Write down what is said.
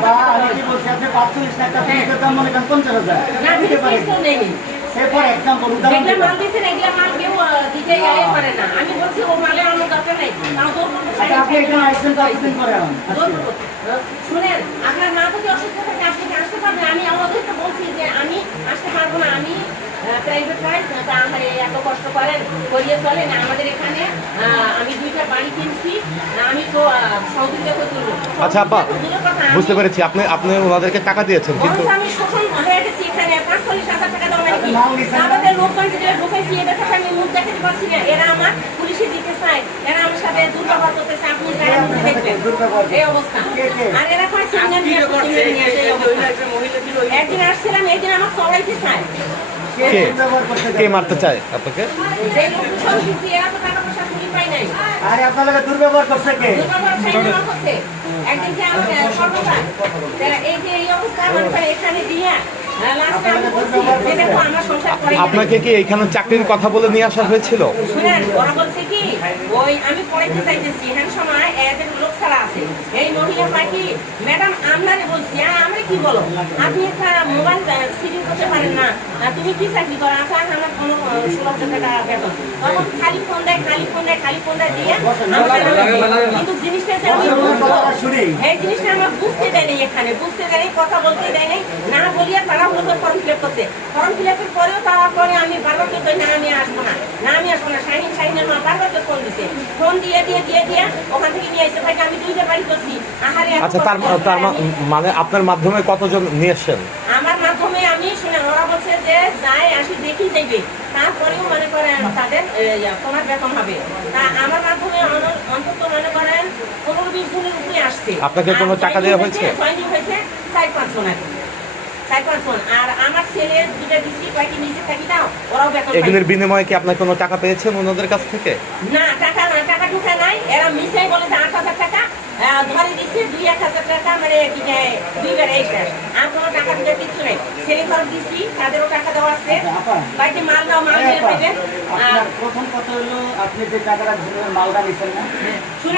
বাবা তো আচ্ছা আপনার মা যদি অসুস্থ থাকে আপনি কি আসতে পারবেন আমি আমাদেরকে বলছি যে আমি আসতে পারব না আমি প্রাইভেট লাইফ তা আমার এই এত কষ্ট করেন করিয়ে চলেন। আমাদের এখানে আমি দুইটা বাড়ি কিনছি। আমি তো সহযোগিতা করতে আচ্ছা আমি- বুঝতে পেরেছি। আপনি আপনি ওনাদেরকে টাকা দিয়েছেন কিন্তু আমি শোষণ হয়ে গেছি এখানে। পাঁচচল্লিশ হাজার টাকা দেওয়া কি। মাল নিছেন না? আমাদের লোকজন যেগুলো ঢুকেছি এদের কাছে আমি মুখ দেখাতে পারছি না। এরা আমার পুলিশে দিতে চায়। এরা আমার সাথে দুর্ব্যবহার করতেছে। আপনি যাই দেখবেন। এই অবস্থা। কে কে? আর এরা কয় সিগন্যাল নিয়ে আসছে। একদিন আসছিলাম একদিন আমার চলাইতে চায়। কে? কে? মারতে চায়? আপনাকে? আরে আপনার দুর্ব্যবহার করছে কে? দুর্ব্যবহার সাইডে আমার করছে। একদিন কি আমাকে সর্বদাই এই যে এই অবস্থা আমার এখানে দিয়ে লাস্টে আমি বলছি যে দেখো আমার সংসার করে আপনাকে কি এইখানে চাকরির কথা বলে নিয়ে আসা হয়েছিল? ওরা বলছে কি ওই আমি পড়াইতে চাইতেছি। হ্যাঁ সময় এদের লোক ছাড়া আছে। এই মহিলা কি ম্যাডাম আপনারে বলছি হ্যাঁ আমরা কি বলো? আপনি একটা মোবাইল সিডিং করতে পারেন না। তুমি কি চাকরি করো? আপনার আমার কোনো ষোলো হাজার টাকা বেতন। তখন খালি ফোন দেয় খালি ফোন দেয় খালি ফোন দেয় দিয়ে কিন্তু জিনিসটা আমি এই জিনিসটা আমার বুঝতে দেয়নি এখানে বুঝতে দেয়নি কথা বলতে দেয়নি। না বলিয়া তারা হলো ফর্ম ফিল আপ করছে। ফর্ম ফিল আপের পরেও তারপরে আমি বারবার তো না আমি আসব না না আমি আসব না। শাহিন শাহিনের মা বারবার তো ফোন দিয়ে দিয়ে দিয়ে দিয়ে ওখান থেকে নিয়ে এসে ভাই আমি দুইটা বাড়ি করছি। আহারে আচ্ছা তার তার মানে আপনার মাধ্যমে কতজন নিয়ে এসছেন আমার মাধ্যমে আমি শুনে ওরা বলছে যে যাই আসি দেখি যাইবে। তারপরেও মনে করেন তাদের তোমার বেতন হবে। তা আমার মাধ্যমে অন্তত মনে করেন পনেরো বিশ জনের উপরে আসছে। আপনাকে কোনো টাকা দেওয়া হয়েছে? হয়েছে? চার পাঁচ জন এগুলির বিনিময়ে কি আপনি কোনো টাকা পেয়েছেন ওনাদের কাছ থেকে? না টাকা না টাকা ঢুকে নাই। এরা মিশাই বলে যে আট হাজার টাকা ধরে দিচ্ছে দুই এক হাজার টাকা মানে কি যে দুই বেড়ে এসে আর কোনো টাকা দিতে কিচ্ছু নেই। সেলিং খরচ দিচ্ছি তাদেরও টাকা দেওয়া আছে। বাড়িতে মাল দাও মাল নিয়ে পাইবেন আর প্রথম কথা হলো আপনি যে টাকাটা মালটা নিচ্ছেন না? শুনে